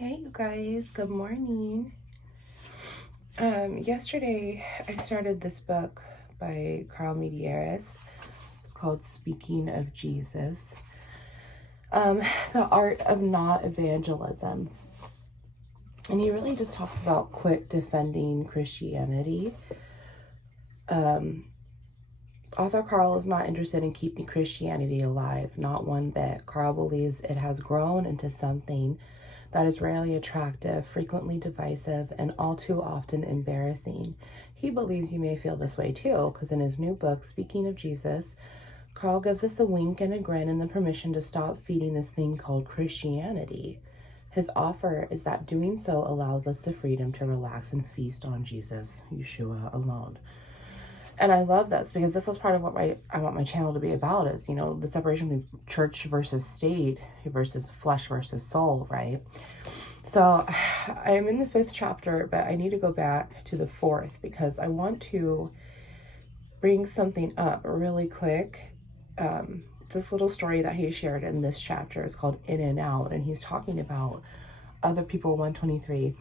Hey you guys, good morning. Yesterday I started this book by Carl Medearis. It's called Speaking of Jesus. The Art of Not Evangelism. And he really just talks about quit defending Christianity. Author Carl is not interested in keeping Christianity alive, not one bit. Carl believes it has grown into something that is rarely attractive, frequently divisive, and all too often embarrassing. He believes you may feel this way too, because in his new book, Speaking of Jesus, Carl gives us a wink and a grin and the permission to stop feeding this thing called Christianity. His offer is that doing so allows us the freedom to relax and feast on Jesus, Yeshua alone. And I love this because this is part of what I want my channel to be about is, the separation between church versus state versus flesh versus soul, right? So I'm in the 5th chapter, but I need to go back to the 4th because I want to bring something up really quick. This little story that he shared in this chapter is called In and Out, and he's talking about other people, 123.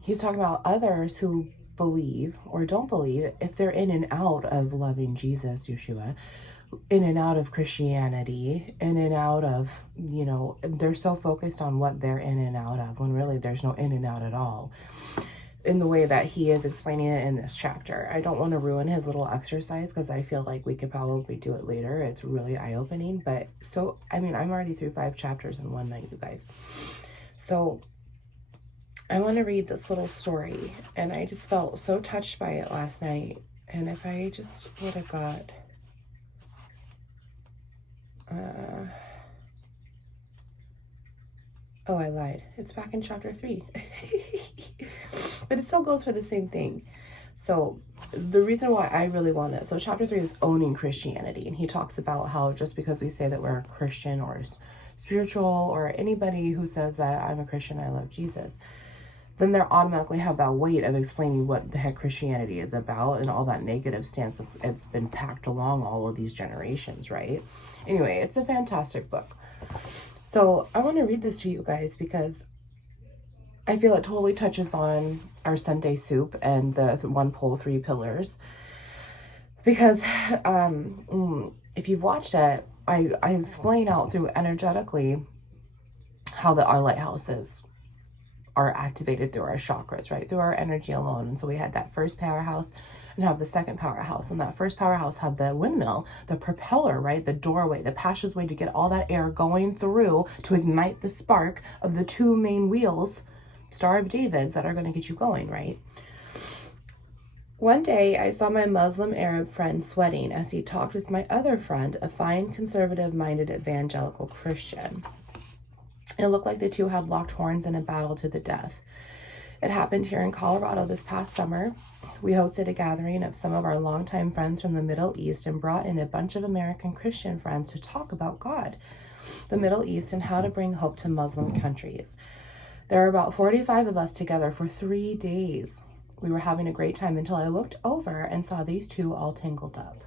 He's talking about others who believe or don't believe, if they're in and out of loving Jesus, Yeshua, in and out of Christianity, in and out of, they're so focused on what they're in and out of when really there's no in and out at all, in the way that he is explaining it in this chapter. I don't want to ruin his little exercise because I feel like we could probably do it later. It's really eye-opening, but I'm already through 5 chapters in one night, you guys. So I want to read this little story, and I just felt so touched by it last night. And if I just would have got, I lied. It's back in chapter 3, but it still goes for the same thing. So the reason why I really want it, so chapter 3 is owning Christianity, and he talks about how just because we say that we're a Christian or spiritual, or anybody who says that I'm a Christian, I love Jesus, then they automatically have that weight of explaining what the heck Christianity is about and all that negative stance it's been packed along all of these generations, right? Anyway, it's a fantastic book. So I want to read this to you guys because I feel it totally touches on our Sunday soup and the 1 pole, 3 pillars. Because if you've watched it, I explain out through energetically how our lighthouses are activated through our chakras, right? Through our energy alone. And so we had that first powerhouse and have the second powerhouse. And that first powerhouse had the windmill, the propeller, right? The doorway, the passageway to get all that air going through to ignite the spark of the 2 main wheels, Star of David's, that are going to get you going, right? One day I saw my Muslim Arab friend sweating as he talked with my other friend, a fine conservative-minded evangelical Christian. It looked like the two had locked horns in a battle to the death. It happened here in Colorado this past summer. We hosted a gathering of some of our longtime friends from the Middle East and brought in a bunch of American Christian friends to talk about God, the Middle East, and how to bring hope to Muslim countries. There were about 45 of us together for 3 days. We were having a great time until I looked over and saw these two all tangled up.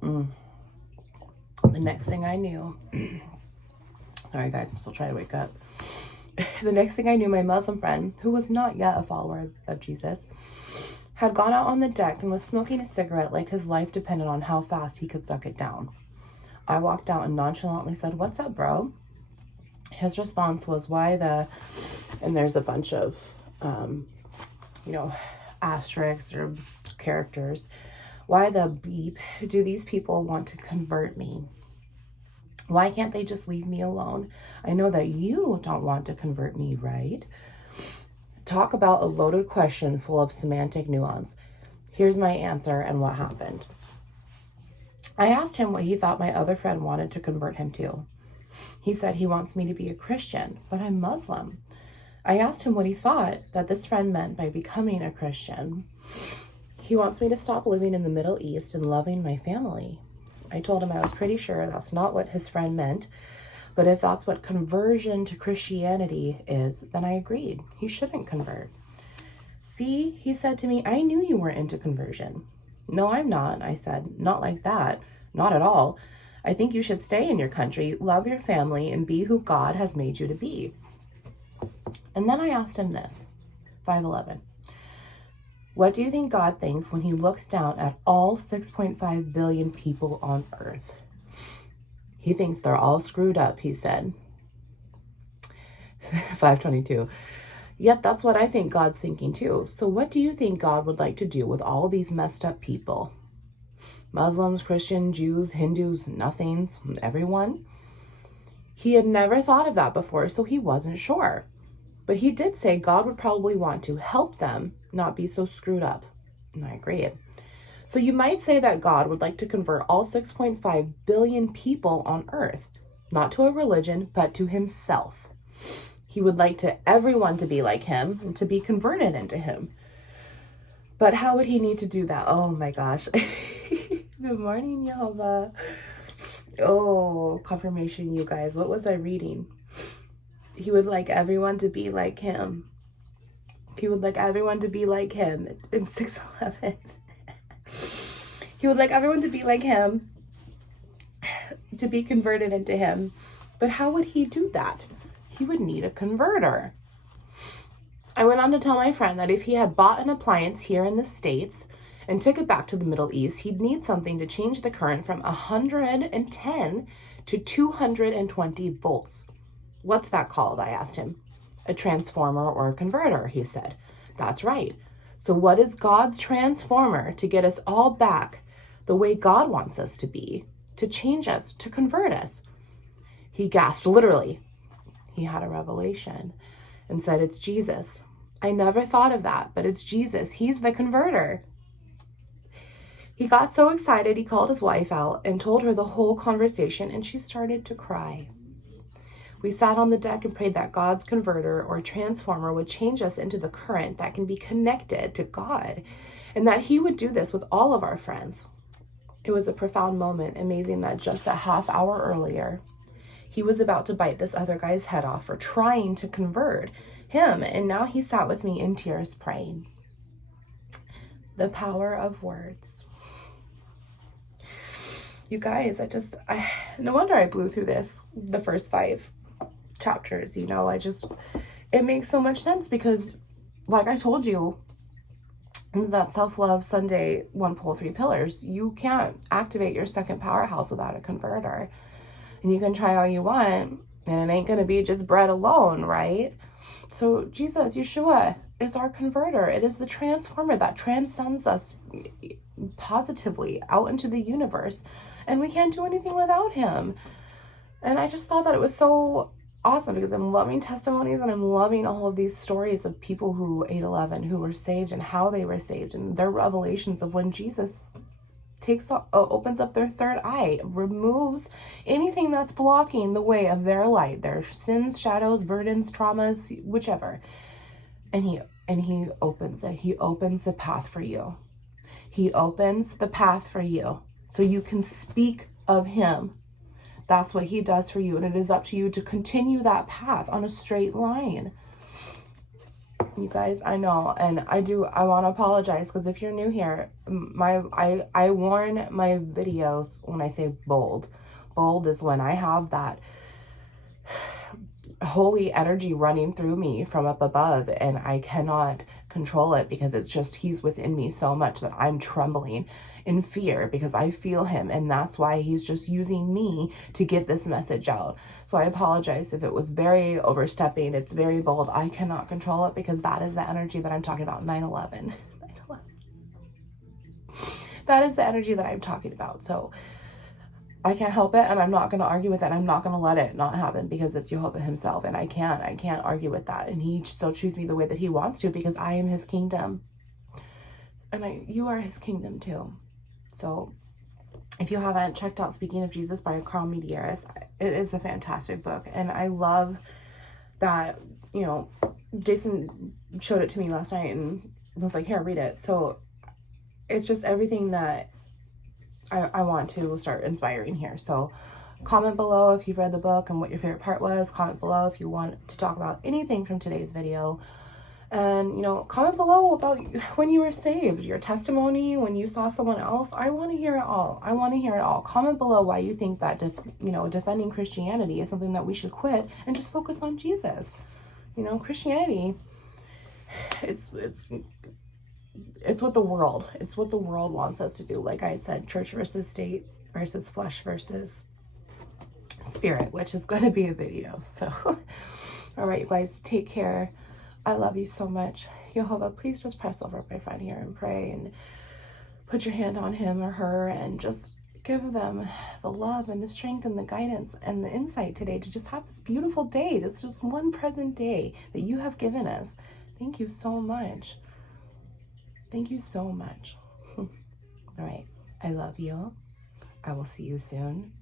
The next thing I knew... Sorry guys, I'm still trying to wake up. The next thing I knew, my Muslim friend, who was not yet a follower of Jesus, had gone out on the deck and was smoking a cigarette like his life depended on how fast he could suck it down. I walked out and nonchalantly said, "What's up, bro?" His response was, and there's a bunch of, asterisks or characters. "Why the bleep do these people want to convert me? Why can't they just leave me alone? I know that you don't want to convert me, right?" Talk about a loaded question full of semantic nuance. Here's my answer and what happened. I asked him what he thought my other friend wanted to convert him to. He said he wants me to be a Christian, but I'm Muslim. I asked him what he thought that this friend meant by becoming a Christian. He wants me to stop living in the Middle East and loving my family. I told him I was pretty sure that's not what his friend meant, but if that's what conversion to Christianity is, then I agreed. He shouldn't convert. "See," he said to me, "I knew you weren't into conversion." "No, I'm not," I said. "Not like that. Not at all. I think you should stay in your country, love your family, and be who God has made you to be. And then I asked him this, 5:11. What do you think God thinks when he looks down at all 6.5 billion people on earth? He thinks they're all screwed up, he said. 5:22. Yet that's what I think God's thinking too. So what do you think God would like to do with all these messed up people? Muslims, Christians, Jews, Hindus, nothings, everyone? He had never thought of that before, so he wasn't sure. But he did say God would probably want to help them not be so screwed up. And I agreed. So you might say that God would like to convert all 6.5 billion people on earth, not to a religion, but to himself. He would like everyone to be like him and to be converted into him. But how would he need to do that? Oh my gosh. Good morning, Jehovah. Oh, confirmation, you guys. What was I reading? He would like everyone to be like him. He would like everyone to be like him in 6:11. He would like everyone to be like him, to be converted into him. But how would he do that? He would need a converter. I went on to tell my friend that if he had bought an appliance here in the States and took it back to the Middle East, he'd need something to change the current from 110 to 220 volts. What's that called? I asked him. A transformer or a converter, he said. That's right. So what is God's transformer to get us all back the way God wants us to be, to change us, to convert us? He gasped, literally. He had a revelation and said, it's Jesus. I never thought of that, but it's Jesus. He's the converter. He got so excited, he called his wife out and told her the whole conversation, and she started to cry. We sat on the deck and prayed that God's converter or transformer would change us into the current that can be connected to God, and that he would do this with all of our friends. It was a profound moment, amazing that just a half hour earlier, he was about to bite this other guy's head off for trying to convert him, and now he sat with me in tears praying. The power of words. You guys, no wonder I blew through the first 5 chapters, it makes so much sense because, like I told you, in that Self-Love Sunday 1 Pole 3 Pillars, you can't activate your second powerhouse without a converter. And you can try all you want, and it ain't going to be just bread alone, right? So Jesus, Yeshua, is our converter. It is the transformer that transcends us positively out into the universe. And we can't do anything without him. And I just thought that it was so awesome because I'm loving testimonies and I'm loving all of these stories of people who 8/11, who were saved and how they were saved, and their revelations of when Jesus opens up their third eye, removes anything that's blocking the way of their light, their sins, shadows, burdens, traumas, whichever. And he opens it. He opens the path for you. He opens the path for you so you can speak of him. That's what he does for you. And it is up to you to continue that path on a straight line. You guys, I know, and I want to apologize because if you're new here, I warn my videos when I say bold. Bold is when I have that holy energy running through me from up above and I cannot control it because it's just he's within me so much that I'm trembling in fear because I feel him, and that's why he's just using me to get this message out. So I apologize if it was very overstepping. It's very bold. I cannot control it because that is the energy that I'm talking about. 9/11. That is the energy that I'm talking about. So I can't help it, and I'm not going to argue with it. I'm not going to let it not happen because it's Jehovah himself, and I can't argue with that. And he still chooses me the way that he wants to because I am his kingdom, and you are his kingdom too. So if you haven't checked out Speaking of Jesus by Carl Medearis, it is a fantastic book, and I love that, Jason showed it to me last night and was like, here, read it. So it's just everything that I want to start inspiring here. So comment below if you've read the book and what your favorite part was. Comment below if you want to talk about anything from today's video. And, you know, comment below about when you were saved, your testimony, when you saw someone else. I want to hear it all. I want to hear it all. Comment below why you think that, defending Christianity is something that we should quit and just focus on Jesus. You know, Christianity, it's what the world wants us to do. Like I had said, church versus state versus flesh versus spirit, which is going to be a video. So, all right, you guys, take care. I love you so much. Jehovah, please just press over my friend here and pray and put your hand on him or her and just give them the love and the strength and the guidance and the insight today to just have this beautiful day. That's just one present day that you have given us. Thank you so much. Thank you so much. All right. I love you. I will see you soon.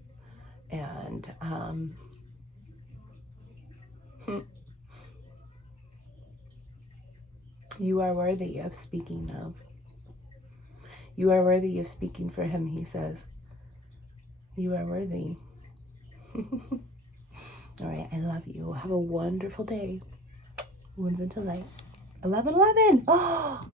And, you are worthy of speaking of. You are worthy of speaking for him, he says. You are worthy. All right, I love you. Have a wonderful day. Wounds into light. 11/11. Oh!